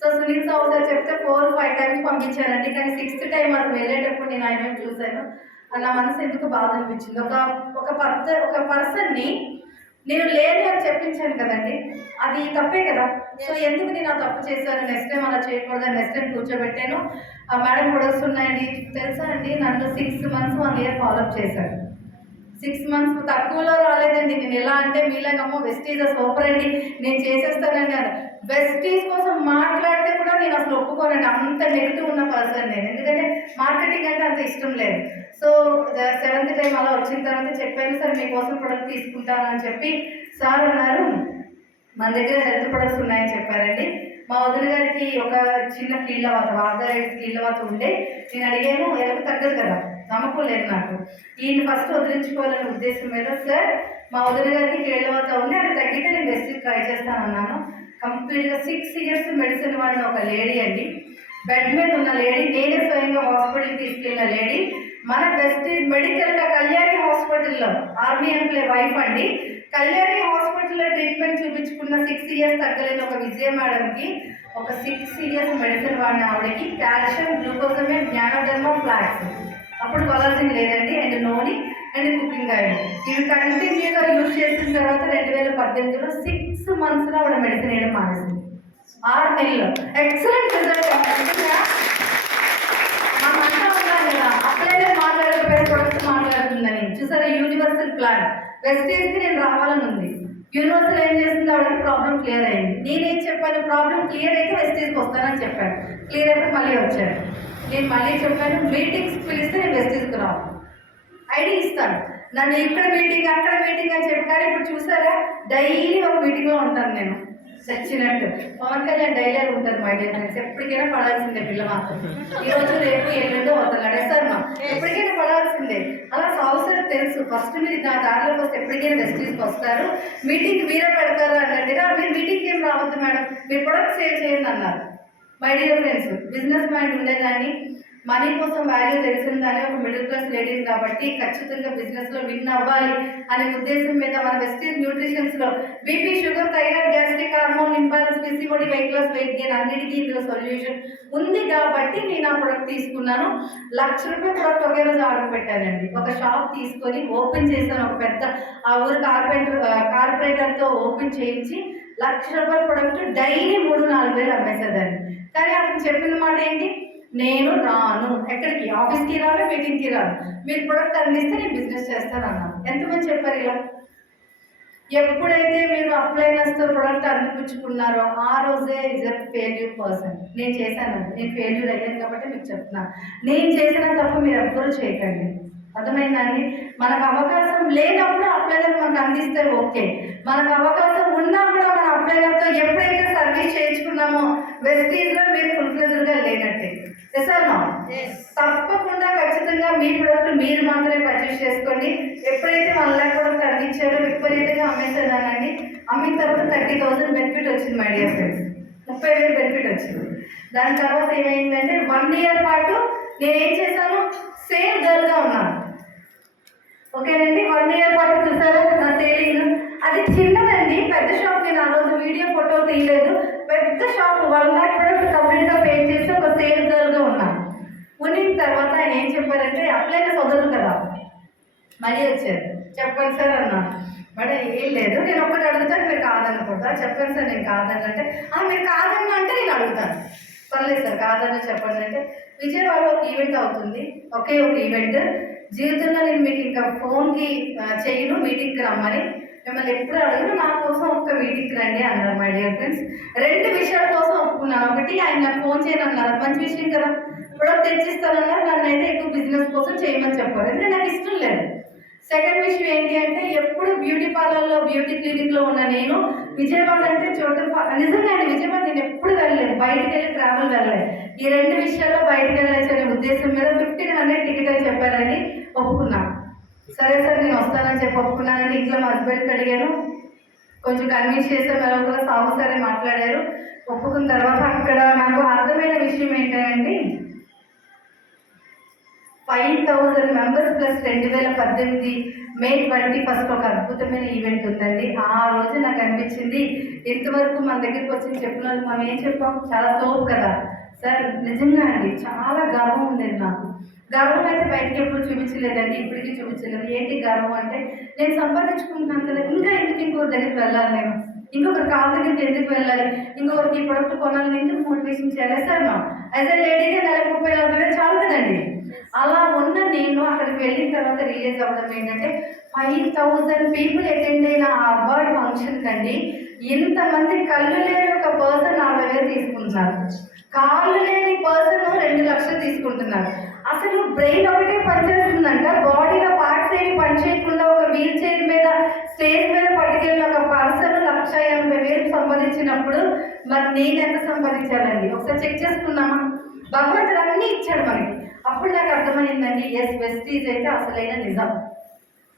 so Sunil sir గారు చెప్తే 4-5 టైమ్స్ పంపించారండి, కానీ 6th టైం అది వెళ్ళేటప్పుడు నేను ఆయన చూశాను. నా మనసు ఎందుకు బాధ అనిపించింది. ఒక పర్సన్ని నేను లేదు అని చెప్పించాను కదండి, అది తప్పే కదా. సో ఎందుకు నేను ఆ తప్పు చేశాను, నెక్స్ట్ టైం అలా చేయకూడదు, నెక్స్ట్ టైం కూర్చోబెట్టాను. మేడం ప్రొడక్ట్స్ ఉన్నాయండి తెలుసా అండి, నన్ను 6 months 1 year ఫాలోఅప్ చేశాను. 6 months తక్కువలో రాలేదండి. నేను ఎలా అంటే మీలాగమ్మో వెస్టీజ్ సూపర్ అండి, నేను చేసేస్తానండి అని. వెస్టీజ్ కోసం మాట్లాడితే కూడా నేను అసలు ఒప్పుకోనండి, అంత నెగిటివ్ ఉన్న పర్సన్ నేను. ఎందుకంటే మార్కెటింగ్ అంటే అంత ఇష్టం లేదు. సో 7th టైం అలా వచ్చిన తర్వాత చెప్పాను, సార్ మీకోసం ప్రొడక్ట్ తీసుకుంటాను అని చెప్పి సార్ అన్నారు, మన దగ్గర హెల్త్ ప్రొడక్ట్స్ ఉన్నాయని చెప్పారండి. మా వదిన గారికి ఒక చిన్న కీళ్ళవాత ఉండే, నేను అడిగాను, ఎవరికి తగ్గదు కదా, నమ్మకం లేదు నాకు, ఈయన ఫస్ట్ వదిలించుకోవాలనే ఉద్దేశం మీద సార్ మా వదిన గారికి కీళ్ళవాత ఉంది, అది తగ్గితే నేను వెస్టీజ్ ట్రై చేస్తాను అన్నాను. కంప్లీట్గా 6 years మెడిసిన్ వాడిన ఒక లేడీ అండి, బెడ్ మీద ఉన్న లేడీ, నేనే స్వయంగా హాస్పిటల్కి తీసుకెళ్ళిన లేడీ. మన వెస్టీజ్ మెడికల్గా కళ్యాణి హాస్పిటల్లో ఆర్మీ ఎంప్లాయ్ వైఫ్ అండి, కళ్యాణి హాస్పిటల్లో ట్రీట్మెంట్ చూపించుకున్న 6 years తగ్గలేని ఒక విజయ మేడంకి ఒక 6 years మెడిసిన్ వాడిన ఆవిడకి కాల్షియం, గ్లూకోజమే, జ్ఞానోధర్మ, ఫ్లాక్స్, అప్పుడు కొలాజిన్ లేదండి, అండ్ నూనె అండ్ కుకింగ్ ఆయిల్, ఇవి కంటిన్యూగా యూజ్ చేసిన తర్వాత 2018లో 6 monthsలో ఆవిడ మెడిసిన్ వేయడం మానేసింది. 6 నెలలు ఎక్సలెంట్ రిజల్ట్. మనం అంతా ఉన్నాం కదా, అప్లైనర్ మాట్లాడకపోయిన ప్రొడక్ట్ మాట్లాడుతుందని. చూసారా, యూనివర్సల్ ప్లాన్. వెస్టీజ్కి నేను రావాలని ఉంది, యూనివర్సల్ ఏం చేస్తుంది, ఆవిడకి ప్రాబ్లం క్లియర్ అయింది. నేనేం చెప్పాను, ప్రాబ్లం క్లియర్ అయితే వెస్టీజ్కి వస్తానని చెప్పాను. క్లియర్ అయితే మళ్ళీ వచ్చాను. నేను మళ్ళీ చెప్పాను, మీటింగ్స్ పిలిస్తే నేను వెస్టీజ్కి రాను, ఐడి ఇస్తాను, నన్ను ఇక్కడ మీటింగ్ అక్కడ మీటింగ్ అని చెప్పాను. ఇప్పుడు చూసారా, డైలీ ఒక మీటింగ్లో ఉంటాను నేను చచ్చినట్టు. పవన్ కళ్యాణ్ డైలాగ్ ఉంటుంది మై డియర్ ఫ్రెండ్స్, ఎప్పటికైనా పడాల్సిందే పిల్ల మాత్రం. ఈరోజు రేపు ఎల్లుండో వస్తాను నడేస్తారు, ఎప్పటికైనా పడాల్సిందే. అలా సాగుసారి తెలుసు, ఫస్ట్ మీరు నా దారిలోకి వస్తే ఎప్పటికైనా వెస్టీజ్కి వస్తారు, మీటింగ్ మీరే పెడతారు అన్నట్టుగా. మీరు మీటింగ్కి ఏం రావద్దు మేడం, మీరు ప్రొడక్ట్ సేల్ చేయండి అన్నారు. My dear friends, business mind ఉండేదాన్ని, మనీ కోసం వాల్యూ తెలిసిందని ఒక మిడిల్ క్లాస్ లేడీస్ కాబట్టి ఖచ్చితంగా బిజినెస్లో విన్ అవ్వాలి అనే ఉద్దేశం మీద మన వెస్టీజ్ న్యూట్రిషన్స్లో BP, sugar, thyroid, gastric, hormone imbalance, PCOD, weight loss, weight gain అన్నిటికీ ఇందులో సొల్యూషన్ ఉంది కాబట్టి నేను ఆ ప్రొడక్ట్ తీసుకున్నాను. ₹1,00,000 ప్రొడక్ట్ ఒకే రోజు ఆర్డర్ పెట్టానండి. ఒక షాప్ తీసుకొని ఓపెన్ చేశాను, ఒక పెద్ద ఆ ఊరు కార్పొరేటర్తో ఓపెన్ చేయించి ₹1,00,000 ప్రొడక్ట్ డైలీ 3-4 వేలు అమ్మేసేదాన్ని. కానీ అతను చెప్పిన మాట ఏంటి, నేను రాను, ఎక్కడికి, ఆఫీస్కి రాను, మీటింగ్కి రాను, మీరు ప్రొడక్ట్ అందిస్తే నేను బిజినెస్ చేస్తాను అన్నాను. ఎంతమంది చెప్పారు ఇలా? ఎప్పుడైతే మీరు అప్లైనర్స్తో ప్రొడక్ట్ అందిపుచ్చుకున్నారో ఆ రోజే ఇస్ ఎ ఫెయిల్యూర్ పర్సన్. నేను చేశాను, నేను ఫెయిల్యూర్ అయ్యాను కాబట్టి మీకు చెప్తున్నాను, నేను చేసిన తప్పు మీరు ఎవ్వరూ చేయకండి. అర్థమైందండి? మనకు అవకాశం లేనప్పుడు అప్లైనర్ మనకు అందిస్తే ఓకే, మనకు అవకాశం ఉన్నా కూడా మన అప్లైనర్తో ఎప్పుడైతే సర్వీస్ చేయించుకున్నామో వెస్టీజ్లో మీరు ఫుల్ఫిల్గా లేనట్టే. సార్ తప్పకుండా ఖచ్చితంగా మీ ప్రొడక్ట్ మీరు మాత్రమే పర్చేస్ చేసుకోండి. ఎప్పుడైతే 1 lakh ప్రొడక్ట్ అందించారో విపరీతంగా అమ్మేసేదానండి. అమ్మిన తర్వాత 30,000 బెనిఫిట్ వచ్చింది మై డియర్ ఫ్రెండ్స్, 30,000 బెనిఫిట్ వచ్చింది. దాని తర్వాత ఏమైందంటే 1 year పాటు నేనేం చేశాను, సేమ్ గర్ల్గా ఉన్నాను. ఓకేనండి, 1 year పాటు చూసారా నా సేలింగ్. అది చిన్నదండి, పెద్ద షాప్. నేను ఆ రోజు వీడియో ఫోటో తీయలేదు. పెద్ద షాప్ 1 lakh ప్రొడక్ట్ కంప్లీట్గా పే చేసి ఒక సేల్ గర్ల్గా ఉన్నాను. ఉన్న తర్వాత ఆయన ఏం చెప్పారంటే అప్లైనా చదవదు కదా, మళ్ళీ వచ్చారు. చెప్పండి సార్ అన్నాను. మేడం ఏం లేదు, నేను ఒక్కటి అడుగుతాను, మీరు కాదనకూడదా? చెప్పండి సార్ నేను కాదనంటే, మీరు కాదన్నా అంటే నేను అడుగుతాను. పర్లేదు సార్ కాదని చెప్పండి అంటే, విజయవాడలో ఒక ఈవెంట్ అవుతుంది, ఒకే ఒక ఈవెంట్. జీవితంలో నేను మీకు ఇంకా ఫోన్కి చేయను, మీటింగ్కి రమ్మని. మిమ్మల్ని ఎప్పుడు అడుగును, నా కోసం ఒక్క మీటింగ్కి రండి అన్నారు మై డియర్ ఫ్రెండ్స్. 2 విషయాల కోసం ఒప్పుకున్నాను. ఒకటి, ఆయన నాకు ఫోన్ చేయను అన్నారు, మంచి విషయం కదా. ప్రొడక్ట్ తెచ్చిస్తానన్నారు, నన్ను అయితే ఎక్కువ బిజినెస్ కోసం చేయమని చెప్పారు, ఎందుకంటే నాకు ఇష్టం లేదు. సెకండ్ విషయం ఏంటి అంటే, ఎప్పుడు బ్యూటీ పార్లర్లో బ్యూటీ క్లినిక్లో ఉన్న నేను విజయవాడ అంటే నిజంగా అండి, విజయవాడ నేను ఎప్పుడు వెళ్ళలేదు, బయటికి వెళ్ళి ట్రావెల్ వెళ్ళలేదు. ఈ 2 విషయాల్లో బయటకు వెళ్ళచ్చు అనే ఉద్దేశం మీద 1500 టికెట్ అని చెప్పారని ఒప్పుకున్నాను. సరే సార్ నేను వస్తానని చెప్పి ఒప్పుకున్నానని ఇంట్లో మా హస్బెండ్కి అడిగాను, కొంచెం కన్విన్స్ చేస్తే మరొకరు సాగు సరే మాట్లాడారు. ఒప్పుకున్న తర్వాత అక్కడ నాకు అర్థమైన విషయం ఏంటంటే 5,000 మెంబర్స్ ప్లస్ 2018 May 21 ఒక అద్భుతమైన ఈవెంట్ ఉందండి. ఆ రోజు నాకు అనిపించింది, ఇంతవరకు మన దగ్గరికి వచ్చి చెప్పిన వాళ్ళు మనం ఏం చెప్పాం, చాలా తోపు కదా సార్. నిజంగా అండి చాలా గర్వం ఉండేది నాకు. గర్వం అయితే బయటకి ఎప్పుడు చూపించలేదండి, ఇప్పటికీ చూపించలేదు. ఏంటి గర్వం అంటే, నేను సంపాదించుకుంటున్నాను కదా, ఇంకా ఎందుకు ఇంకొకరి దగ్గరికి వెళ్ళాలి, నేను ఇంకొకరి కాళ్ళ దగ్గరికి ఎందుకు వెళ్ళాలి, ఇంకొకరికి ఈ ప్రొడక్ట్ కొనాలని ఎందుకు మోటివేషన్ చేయాలి సార్. యాజ్ ఎ లేడీగా నెలకు 30,000 చాలు కదండి. అలా ఉన్న నేను అక్కడికి వెళ్ళిన తర్వాత రియలైజ్ అవ్వడం ఏంటంటే 5,000 పీపుల్ అటెండ్ అయిన ఆ అవార్డ్ ఫంక్షన్ కండి ఇంతమంది కళ్ళు లేని ఒక పర్సన్ 40,000 తీసుకుంటున్నారు, కాళ్ళు లేని పర్సన్ 2 లక్షలు తీసుకుంటున్నారు. అసలు బ్రెయిన్ ఒకటే పనిచేస్తుందంట, బాడీలో పార్ట్స్ ఏమి పనిచేయకుండా ఒక వీల్ చైర్ మీద స్టేజ్ మీద పట్టుకెళ్ళిన ఒక పర్సన్ 1,80,000 సంపాదించినప్పుడు మరి నేను ఎంత సంపాదించాలండి? ఒకసారి చెక్ చేసుకున్నామా? భగవంతుడు అన్నీ ఇచ్చాడు మనకి. అప్పుడు నాకు అర్థమైందండి, ఎస్ వెస్టీజ్ అయితే అసలైన నిజం.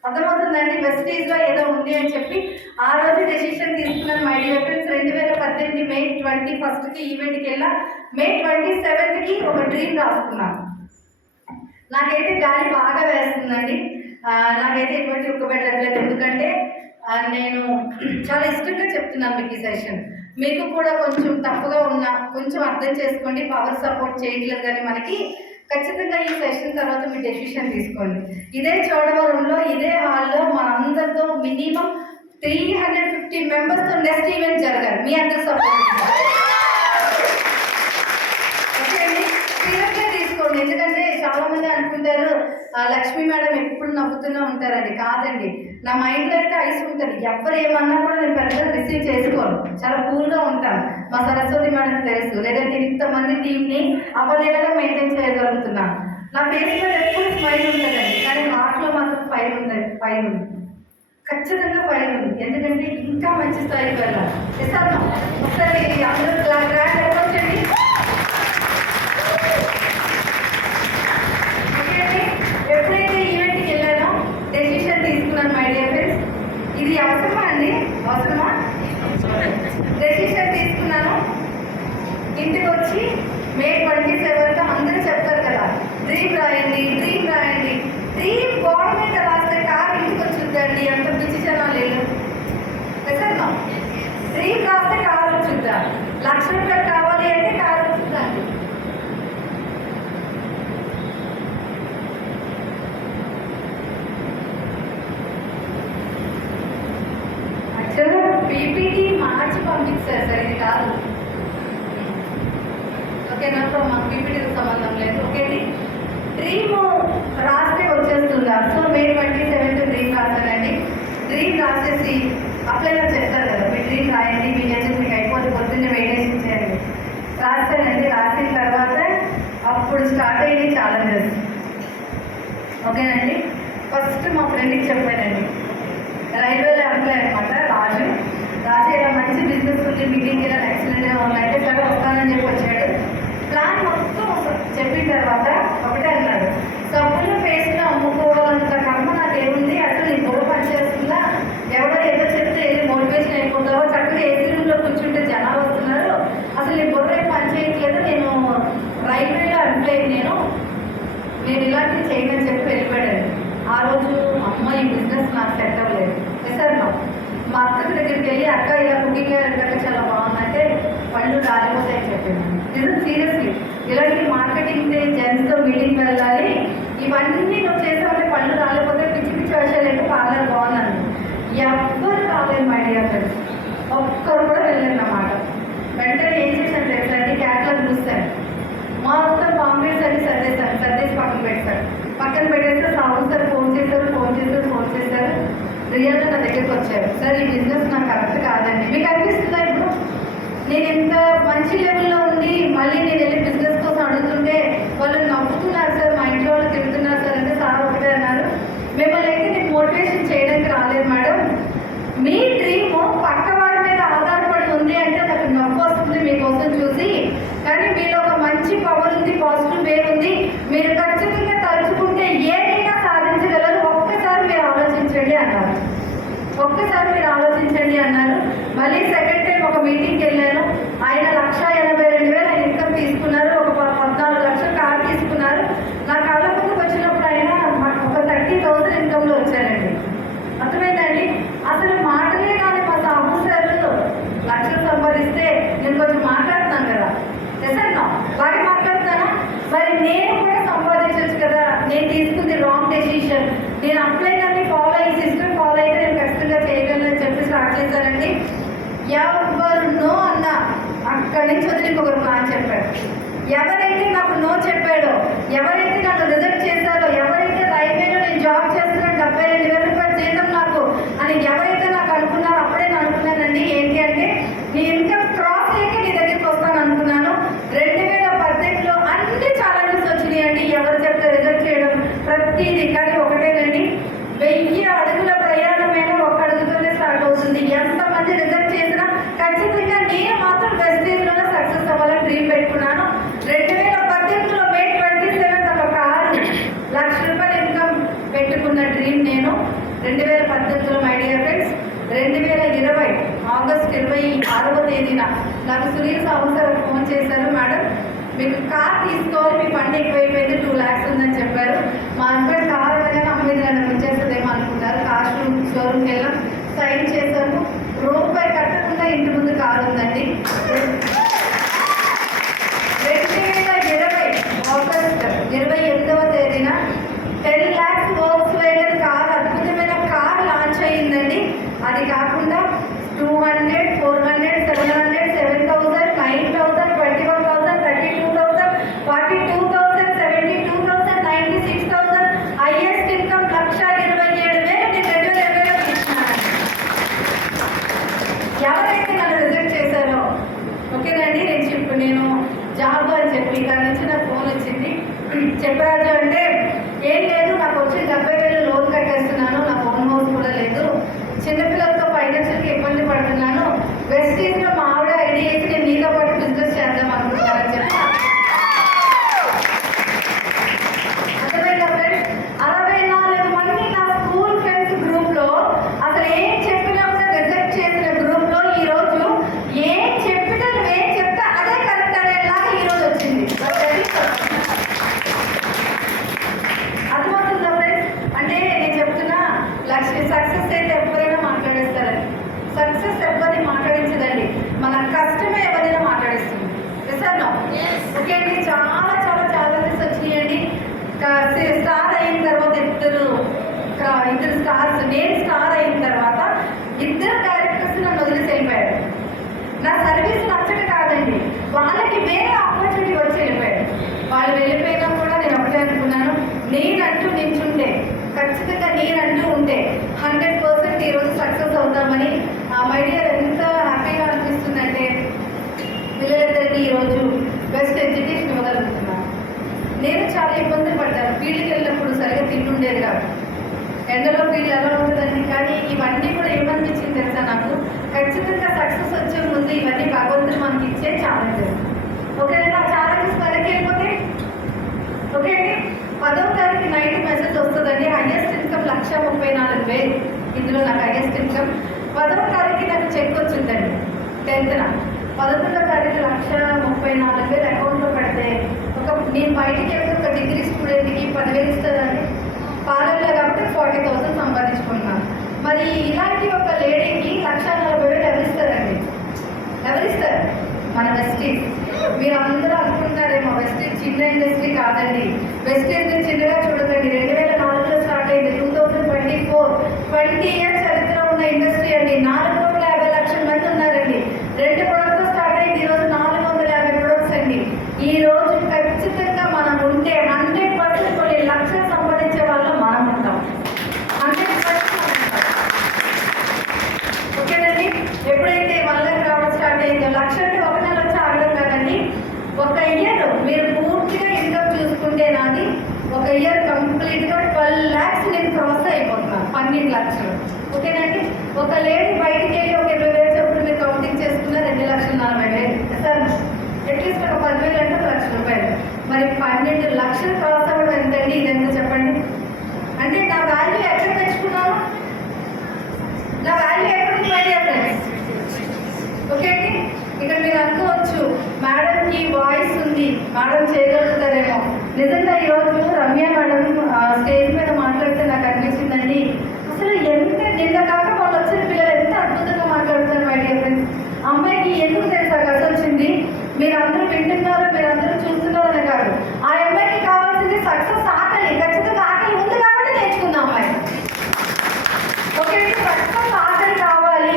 అర్థమవుతుందండి, వెస్టీజ్లో ఏదో ఉంది అని చెప్పి ఆ రోజు డెసిషన్ తీసుకున్నాను మై డియర్ ఫ్రెండ్స్. 2018 May 21కి ఈవెంట్కి వెళ్ళా. May 27కి ఒక డ్రీమ్ రాసుకున్నాను. నాకైతే గాలి బాగా వేస్తుందండి, నాకైతే ఎటువంటి ఉక్కబెట్టట్లేదు. ఎందుకంటే నేను చాలా ఇష్టంగా చెప్తున్నాను మీకు ఈ సెషన్. మీకు కూడా కొంచెం తప్పుగా ఉన్నా కొంచెం అర్థం చేసుకోండి, పవర్ సపోర్ట్ చేయట్లేదు కానీ మనకి ఖచ్చితంగా ఈ సెషన్ తర్వాత మీ డెసిషన్ తీసుకోండి. ఇదే చోడవరంలో ఇదే హాల్లో మనందరితో మినిమం 350 మెంబర్స్తో నెక్స్ట్ ఈవెంట్ జరగాలి. మీ అందరి సపోర్ట్ ఓకే అండి, సీరియస్గా తీసుకోండి. ఎందుకంటే చాలా మంది అనుకుంటారు లక్ష్మీ మేడం ఎప్పుడు నవ్వుతూనే ఉంటారండి. కాదండి, నా మైండ్లో అయితే ఐస్ ఉంటుంది. ఎవరు ఏమన్నా కూడా నేను పెద్దగా రిసీవ్ చేసుకోను, చాలా కూల్గా ఉంటాను. మా సరస్వతి మేడం తెలుసు, లేదంటే ఇంతమంది టీంని అవలేగా మెయింటైన్ చేయగలుగుతున్నాను. నా ఫేస్ మీద ఎప్పుడు స్మైల్ ఉంటుందండి, కానీ హార్ట్లో మాత్రం ఫైర్ ఉంటుంది, ఫైర్ ఉంది, ఖచ్చితంగా ఫైర్ ఉంది. ఎందుకంటే ఇంకా మంచి స్థాయికి వెళ్ళాలి. ఇస్తాను ఒకసారి అందరూ గ్రాండ్ చెప్పండి. ఎప్పుడైతే ఈవెంట్కి వెళ్ళానో డెసిషన్ తీసుకున్నాను మై డియర్ ఫ్రెండ్స్. ఇది అవసరమా అండి? అవసరమా? డెసిషన్ తీసుకున్నాను. ఇంటికి వచ్చి May 27కి అందరూ చెప్తారు కదా, డ్రీమ్ రాయండి, డ్రీమ్ రాయండి. డ్రీమ్ గోడ మీద రాస్తే కారు ఇంటికి వచ్చిందండి, అంత పిచ్చి జనాలు లేదు సార్. డ్రీమ్ రాస్తే కారు వచ్చిందా, 1,00,000 రూపాయలు కావాలి అంటే కారు వచ్చిందండి. యాక్చువల్గా పీపీటీ మార్చి పంపించారు సార్, ఇది కాదు. ఓకేనా, మాకు పీపీటీకి సంబంధం లేదు. ఓకేది, డ్రీమ్ రాస్తే వచ్చేస్తుందా? సో May 27 డ్రీమ్ రాస్తానండి. డ్రీమ్ రాసేసి అప్లైలో చెప్తారు కదా, మీ డ్రీమ్ రాయండి, మీ చేసి మీకు అయిపోతే పొద్దున్నే మెడిటేషన్ చేయండి. రాస్తానండి. రాసిన తర్వాత అప్పుడు స్టార్ట్ అయ్యి ఛాలెంజెస్. ఓకేనండి, ఫస్ట్ మా ఫ్రెండ్కి చెప్పానండి, రైల్వేలో ఎంప్లాయ్ అనమాట రాజు. రాజు ఇలా మంచి బిజినెస్ ఉంది, మీటింగ్ ఇలా ఎక్సలెంట్గా ఉందంటే సరే వస్తానని చెప్పి వచ్చాడు. ప్లాన్ మొత్తం చెప్పిన తర్వాత ఒకటే అన్నాడు, సబ్బులు పేస్ట్లో అమ్ముకోవాలంత కర్మ నాకేముంది, అసలు నీ బుర్ర పనిచేస్తుందా, ఎవరో ఏదో చెప్తే ఏది మోటివేషన్ అయిపోతావో, చక్కగా ఏసీ రూమ్లో కూర్చుంటే జనాలు వస్తున్నారు, అసలు నీ బుర్ర ఏం పని చేయట్లేదు, నేను రైల్వేలో ఎంప్లాయీ, నేను ఇలాంటివి చేయమని చెప్పి వెళ్ళిపోయాడు. ఆ రోజు అమ్మ ఈ బిజినెస్ నాకు సెట్ అవ్వలేదు సార్. మా అక్కకి దగ్గరికి వెళ్ళి అక్క ఇలా కుకింగ్ అంటే చాలా బాగుందంటే పళ్ళు రాలిపోతాయని చెప్పింది. నిజం సీరియస్లీ ఇలాంటి మార్కెటింగ్ జెంట్స్తో మీటింగ్ వెళ్ళాలి, ఇవన్నీ నువ్వు చేసావంటే పళ్ళు రాలిపోతే పిచ్చి పిచ్చి విషయాలు అయితే పార్లర్ బాగుందని ఎవ్వరు కాలేదు మై డియర్ ఫ్రెండ్స్, ఒక్కరు కూడా వెళ్ళలేదు అన్నమాట. వెంటనే ఏం చేశాను తెలుసండి, క్యాట్లాగ్ చూస్తాను, మొత్తం కాంప్లైంట్స్ అన్ని సర్దేసి పక్కన పెట్టేస్తే సాగు సార్ ఫోన్ చేశారు, రియల్గా నా దగ్గరికి వచ్చారు. సార్ ఈ బిజినెస్ నాకు కరెక్ట్ కాదండి. మీకు అనిపిస్తుందా ఇప్పుడు నేను ఎంత మంచి లెవెల్లో ఉండి మళ్ళీ నేను వెళ్ళి బిజినెస్ కోసం అడుగుతుంటే వాళ్ళు నవ్వుతున్నారు సార్, మా ఇంట్లో వాళ్ళు తిరుగుతున్నారు సార్ అంటే సార్ ఒకటే అన్నారు, మిమ్మల్ని అయితే నేను మోటివేషన్ చేయడానికి రాలేదు మేడం, మీ డ్రీమ్ పక్క వాడి మీద ఆధారపడి ఉంది అంటే నాకు నవ్వు వస్తుంది మీకోసం చూసి, కానీ మీలో ఒక మంచి పవర్ ఉంది, పాజిటివ్ వే ఉంది, మీరు ఖచ్చితంగా తలుచుకుంటే ఏదైనా సాధించగలరు, ఒక్కసారి మీరు ఆలోచించండి అన్నారు. మళ్ళీ సెకండ్ టైం ఒక మీటింగ్కి వెళ్ళాను, ఆయన 1,82,000 ఆయన ఇన్కమ్ తీసుకున్నారు, ఒక 14 లక్షలు కార్ తీసుకున్నారు. నా కళ్ళ ముందుకు వచ్చినప్పుడు ఆయన ఒక 30,000 ఇన్కమ్లో వచ్చారండి. అర్థమైందండి, అసలు మాటలే కానీ మా సాబు సార్ లక్షలు సంపాదిస్తే నేను కొంచెం మాట్లాడుతున్నాను కదా, ఎసన్నా బాగా మాట్లాడుతానా, మరి నేను కూడా సంపాదించవచ్చు కదా, నేను తీసుకుంది రాంగ్ డెసిషన్, నేను అప్లైన్ అన్ని ఫాలో అయ్యి సిస్టమ్ ఫాలో అయితే నేను ఖచ్చితంగా చేయగలను చెప్పి స్టార్ట్ చేశానండి. ఎవరు నో అన్నా అక్కడి నుంచి వదిలి ఒకరు ప్లాన్ చెప్పాడు. ఎవరైతే నాకు నో చెప్పాడో, ఎవరైతే నన్ను రిజెక్ట్ చేశారో, ఎవరైతే రైల్వేలో నేను జాబ్ చేస్తున్నాను 72,000 రూపాయలు జీతం నాకు అని ఎవరైతే నాకు అనుకున్నారో అప్పుడే నేను అనుకున్నానండి, ఏంటి అంటే నీ ఇన్కమ్ క్రాస్ అయ్యాక నీ దగ్గరికి వస్తాను అనుకున్నాను. 2018లో అన్ని ఛాలెంజెస్ వచ్చినాయండి, ఎవరు చెప్తే రిజెక్ట్ చేయడం ప్రతిదీ, కానీ ఒకటేనండి 1000 అడుగుల ప్రయాణమైనా ఒక అడుగుతోనే స్టార్ట్ అవుతుంది. ఎంతమంది రిజెక్ట్ చేసినా ఖచ్చితంగా నేను మాత్రం వెస్టేజ్లోనే సక్సెస్ అవ్వాలని డ్రీమ్ పెట్టుకున్నాను. 2018లో మే 27 ఒక కారు ₹1,00,000 ఇన్కమ్ పెట్టుకున్న డ్రీమ్ నేను 2018లో మై డియర్ ఫ్రెండ్స్. 2020 ఆగస్ట్ 26వ తేదీన నాకు సునీల్ సాహు సార్ ఫోన్ చేశారు, మేడం మీకు కార్ తీసుకోవాలి, మీ ఫండ్ ఎక్కువైపోయింది, 2 lakhs ఉందని చెప్పారు. మా హస్బెండ్ కార్ అనగానే అమ్మాయి నన్ను వచ్చేస్తుందేమో అనుకున్నారు. కార్ షోరూమ్కి వెళ్ళాం, సైన్ చేశాము, రూపాయి కట్టకుండా ఇంటి ముందు కారు ఉందండి. 2020 ఆగస్ట్ 28వ తేదీన 10 lakhs వోక్స్‌వ్యాగన్ కార్, అద్భుతమైన కార్ లాంచ్ అయ్యిందండి. అది కాకుండా 200, 400, 700, 7,000, 9,000, 21,000, 32,000, 42,000, 72,000, 96,000, హైయెస్ట్ ఇన్కమ్ 1,27,000 నేను 2020లో తీసుకున్నాను. ఎవరైతే నన్ను రిజెక్ట్ చేశారో ఓకేనండి, నేను జాబ్ అని చెప్పి దాని నుంచి నాకు ఫోన్ వచ్చింది. చెప్పరాజు అంటే ఏం లేదు, నాకు వచ్చి 70,000 లోన్ కట్టేస్తున్నాను, నాకు ఓన్ హౌస్ కూడా లేదు, చిన్నపిల్లలతో ఫైనాన్షియల్గా ఇబ్బంది పడుతున్నాను, వెస్టీజ్లో మా ఆవిడ ఐడియా వేసి నేను నీతో పాటు బిజినెస్ చేద్దాం అనుకుంటున్నానని చెప్పి అర్థమైందా ఫ్రెండ్స్. 64 మంది నా స్కూల్ ఫ్రెండ్స్ గ్రూప్లో అసలు ఏం చెప్పినా కూడా రిజెక్ట్ చేసిన గ్రూప్లో ఈరోజు ఏం చెప్పినా నువ్వేం చెప్తా అదే కరెక్ట్ అనేలాగా ఈరోజు వచ్చింది. అర్థమవుతుందా ఫ్రెండ్స్, అంటే నేను చెప్తున్నా సక్సెస్ అయితే ఎవరైనా మాట్లాడేస్తారని, సక్సెస్ ఎవరిని మాట్లాడించదండి, మన కష్టమే ఎవరైనా మాట్లాడిస్తుంది. సార్ ఓకే అండి, చాలా చాలా ఛాలెంజెస్ వచ్చినాయండి. స్టార్ అయిన తర్వాత ఇద్దరు స్టార్స్, నేను స్టార్ అయిన తర్వాత 2 డైరెక్టర్స్ నన్ను వదిలేసి వెళ్ళిపోయారు. నా సర్వీస్ నచ్చక కాదండి, వాళ్ళకి వేరే ఆపర్చునిటీ వచ్చి వెళ్ళిపోయారు. వాళ్ళు వెళ్ళిపోయినా కూడా నేను ఒకటే అనుకున్నాను, నేనంటూ నించుంటే ఖచ్చితంగా నేనంటూ ఉంటే 100% ఈరోజు సక్సెస్ అవుతామని. మై డియర్ ఎంత హ్యాపీగా అనిపిస్తుందంటే పిల్లలిద్దరికీ ఈరోజు బెస్ట్ ఎడ్యుకేషన్ ఇవ్వగలుగుతున్నాను. నేను చాలా ఇబ్బంది పడ్డాను, ఫీల్డ్కి వెళ్ళినప్పుడు సరిగ్గా తింటుండేది కాదు, ఎండలో ఫీల్ ఎలా ఉంటుందండి. కానీ ఇవన్నీ కూడా ఏమనిపించింది తెలుసా నాకు, ఖచ్చితంగా సక్సెస్ వచ్చే ముందు ఇవన్నీ భగవంతుడు మనకి ఇచ్చే ఛాలెంజెస్. ఓకేనా? ఆ ఛాలెంజెస్ మనకి వెళ్ళిపోతే ఓకే అండి. 10వ తారీఖు నైట్ మెసేజ్ వస్తుందండి, హైయెస్ట్ ఇన్కమ్ 1,34,000. ఇందులో నాకు హైయెస్ట్ ఇన్కమ్. 10వ తారీఖు నాకు చెక్ వచ్చిందండి 10th. 11వ తారీఖు 1,34,000 అకౌంట్లో పెడితే నేను బయటికి వెళ్తే ఒక డిగ్రీ స్టూడెంట్కి 10,000 ఇస్తుందండి. పాలల్లో కాబట్టి 40,000 సంపాదించుకుంటున్నాను. మరి ఇలాంటి ఒక లేడీకి 1,40,000 ఎవరిస్తారండి? ఎవరిస్తారు? మన వెస్టీజ్. మీరు అందరూ అనుకుంటారేమో వెస్టీజ్ చిన్న ఇండస్ట్రీ కాదండి. వెస్టీజ్ చిన్నగా చూడకండి. 2004లో స్టార్ట్ అయింది. 2024 20 ఇయర్స్ చరిత్ర ఉన్న ఇండస్ట్రీ అండి. 4,50,00,000 మంది ఉన్నారండి. 2 ప్రొడక్ట్స్ స్టార్ట్ అయింది. ఈరోజు 450 ప్రొడక్ట్స్ అండి. ఈ రోజు ఖచ్చితంగా మనం ఉంటే 100% కొన్ని లక్షలు సంపాదించే వాళ్ళు మనం ఉంటాం. 100% ఓకేనండి. ఎప్పుడైతే 1 లక్ష రావడం స్టార్ట్ అయిందో, లక్ష అంటే ఒక నెల వచ్చి ఆగడం కాదండి. ఒక ఇయర్ మీరు పూర్తిగా ఇన్కమ్ చూసుకుంటే నాది ఒక ఇయర్ కంప్లీట్గా 12 lakhs నేను క్రాస్ అయిపోతున్నాను. 12 లక్షలు. ఓకేనండి. ఒక లేడీ బయటికి వెళ్ళి ఒక 20,000 చొప్పున మీరు కౌంటింగ్ చేసుకున్న 2,40,000 సార్, అట్లీస్ట్ ఒక 10,000 అంటే ₹1,00,000. మరి 12 లక్షలు క్రాస్ అవ్వడం ఎంతండి? ఇదెంత చెప్పండి. అంటే నా వాల్యూ ఎక్కడ తెచ్చుకున్నాను? నా వాల్యూ ఎక్కడ ఉంది? ఓకే అండి. ఇక్కడ మీరు అనుకోవచ్చు మేడంకి వాయిస్ ఉంది, మేడం చేయగలుగుతారేమో. నిజంగా ఈరోజు రమ్య మేడం స్టేజ్ మీద మాట్లాడితే నాకు అనిపించిందండి, అసలు ఎంత నిన్న కాక వాళ్ళు వచ్చిన పిల్లలు ఎంత అద్భుతంగా మాట్లాడుతున్నారు. మై డియర్ ఫ్రెండ్స్, అమ్మాయికి ఎందుకు తెలుసా కలిసి వచ్చింది? మీరు అందరూ వింటున్నారో మీరు అందరూ చూస్తున్నారో అని కాదు, ఆ అమ్మాయికి కావాల్సింది సక్సెస్ ఆకలి. ఖచ్చితంగా ఆకలి ఉంది కాబట్టి నేర్చుకుందాం అమ్మాయి. ఓకే, సక్సెస్ ఆకలి కావాలి.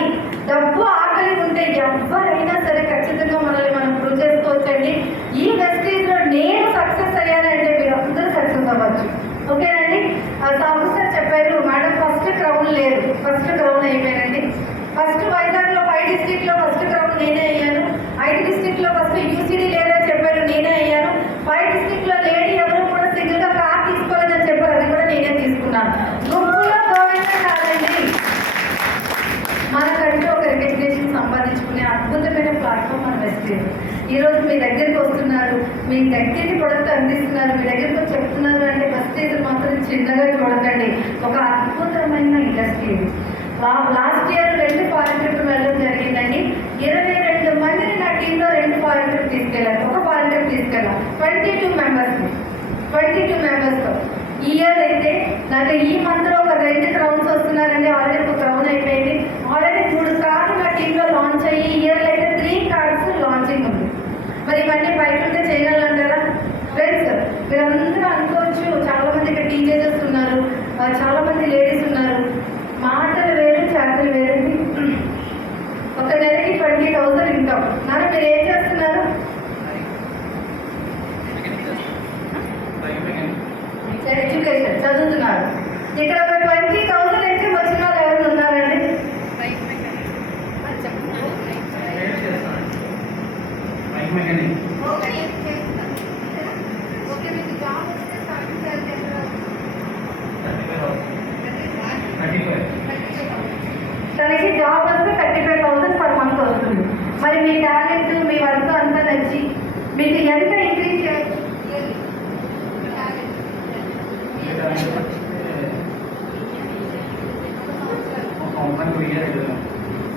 డబ్బు ఆకలి ఉంటే ఎవరైనా సరే ఖచ్చితంగా మనల్ని మనం ప్రూవ్ చేసుకోవచ్చండి. ఈ వెస్టీజ్లో నేను సక్సెస్ అయ్యానంటే మీరు అందరూ సక్సెస్ అవ్వచ్చు. ఓకేనండి. సాబు సార్ చెప్పారు మేడం ఫస్ట్ క్రౌన్ లేదు, ఫస్ట్ క్రౌన్ అయిపోయానండి. ఫస్ట్ వైజాగ్లో 5 డిస్ట్రిక్ట్లో ఫస్ట్ క్రౌన్ నేనే అయ్యాను. 5 డిస్ట్రిక్ట్లో ఫస్ట్ యూసీడీ లేదని చెప్పారు, నేనే అయ్యాను. 5 డిస్ట్రిక్ట్లో లేడీ ఎవరు కూడా సింగిల్గా కార్ తీసుకోలేదని చెప్పారు, అది కూడా నేనే తీసుకున్నాను. గుంపులో గోవిందా కాదండి, మనకంటూ ఒక రికగ్నేషన్ సంపాదించుకునే అద్భుతమైన ప్లాట్ఫామ్ మన వెస్టీజ్. ఈరోజు మీ దగ్గరికి వస్తున్నారు, మీ దగ్గరికి ప్రొడక్ట్ అందిస్తున్నారు, మీ దగ్గరికి వచ్చి చెప్తున్నారు అంటే వెస్టీజ్ మాత్రం చిన్నగా చూడకండి, ఒక అద్భుతమైన ఇండస్ట్రీ ఇది. లాస్ట్ ఇయర్ 2 ఫారెన్ ట్రిప్ వెళ్ళడం జరిగిందండి. 22 మందిని నా టీంలో 2 ఫారెన్ ట్రిప్ తీసుకెళ్ళాను, ఒక ఫారెన్ ట్రిప్ తీసుకెళ్ళాను. 22 మెంబర్స్తో. ఈ ఇయర్ అయితే నాకు ఈ మంత్లో ఒక 2 క్రౌన్స్ వస్తున్నారండి. ఆల్రెడీ ఒక క్రౌన్ అయిపోయింది. ఆల్రెడీ 3 కార్లు నా టీంలో లాంచ్ అయ్యి ఈ ఇయర్లో అయితే 3 కార్స్ లాంచింగ్ ఉంది. మరి ఇవన్నీ బయట ఉంటే చేయగలంటారా ఫ్రెండ్స్? మీరందరూ అనుకోవచ్చు చాలా మంది ఇక్కడ టీనేజర్స్ ఉన్నారు, చాలా మంది లేడీస్ ఉన్నారు. మాటలు వేరు, చేతలు వేరండి. ఒక నెలకి 20,000 ఇన్కమ్. నాన్న మీరు ఏం చేస్తున్నారు? ఎడ్యుకేషన్ చదువుతున్నారు. ఇక్కడ ఒక 20,000 ఇన్కమ్ వచ్చిన వాళ్ళు ఎవరు ఉన్నారండి? తనకి జాబ్ వస్తే 35,000 పర్ మంత్ వస్తుంది. మరి మీ టాలెంట్, మీ వర్క్ అంతా నచ్చి మీకు ఎంత ఇంక్రీజ్ చేయొచ్చు?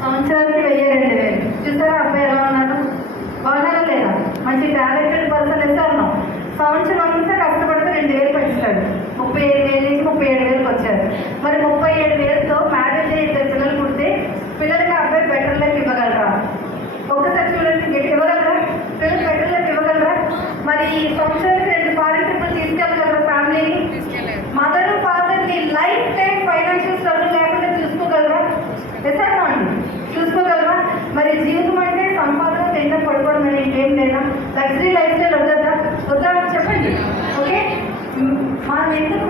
సంవత్సరానికి 1,000-2,000. చూసారా అబ్బాయి ఎలా ఉన్నారు? బాగున్నారా లేదా? మంచి టాలెంటెడ్ పర్సన్ అయితే అన్నాం. సంవత్సరం అంతా కష్టపడితే 2,000 పెంచుతాడు. 37,000 నుంచి 37,000కి వచ్చారు. మరి 37,000తో మ్యారేజ్ అయ్యి 2 పిల్లలు పుడితే పిల్లలకి అబ్బాయి బెటర్ లైఫ్ ఇవ్వగలరా? ఒక్కసారి చూడండి, ఇవ్వగలరా? పిల్లలు బెటర్ లైఫ్ ఇవ్వగలరా? మరి సంవత్సరానికి 2 ఫారెన్ ట్రిప్పులు తీసుకెళ్ళగలరా ఫ్యామిలీని? మదర్ ఫాదర్ని లైఫ్ టైం ఫైనాన్షియల్ స్ట్రగుల్ లేకుండా చూసుకోగలరా? ఎసాను అండి, చూసుకోగలరా? మరి జీవితం అంటే సంపాదన తిన్న పడుకోవడం అని ఇంకేం లేదా? లగ్జరీ లైఫ్ స్టైల్ వద్దా చెప్పండి. ఓకే, మనం ఎందుకు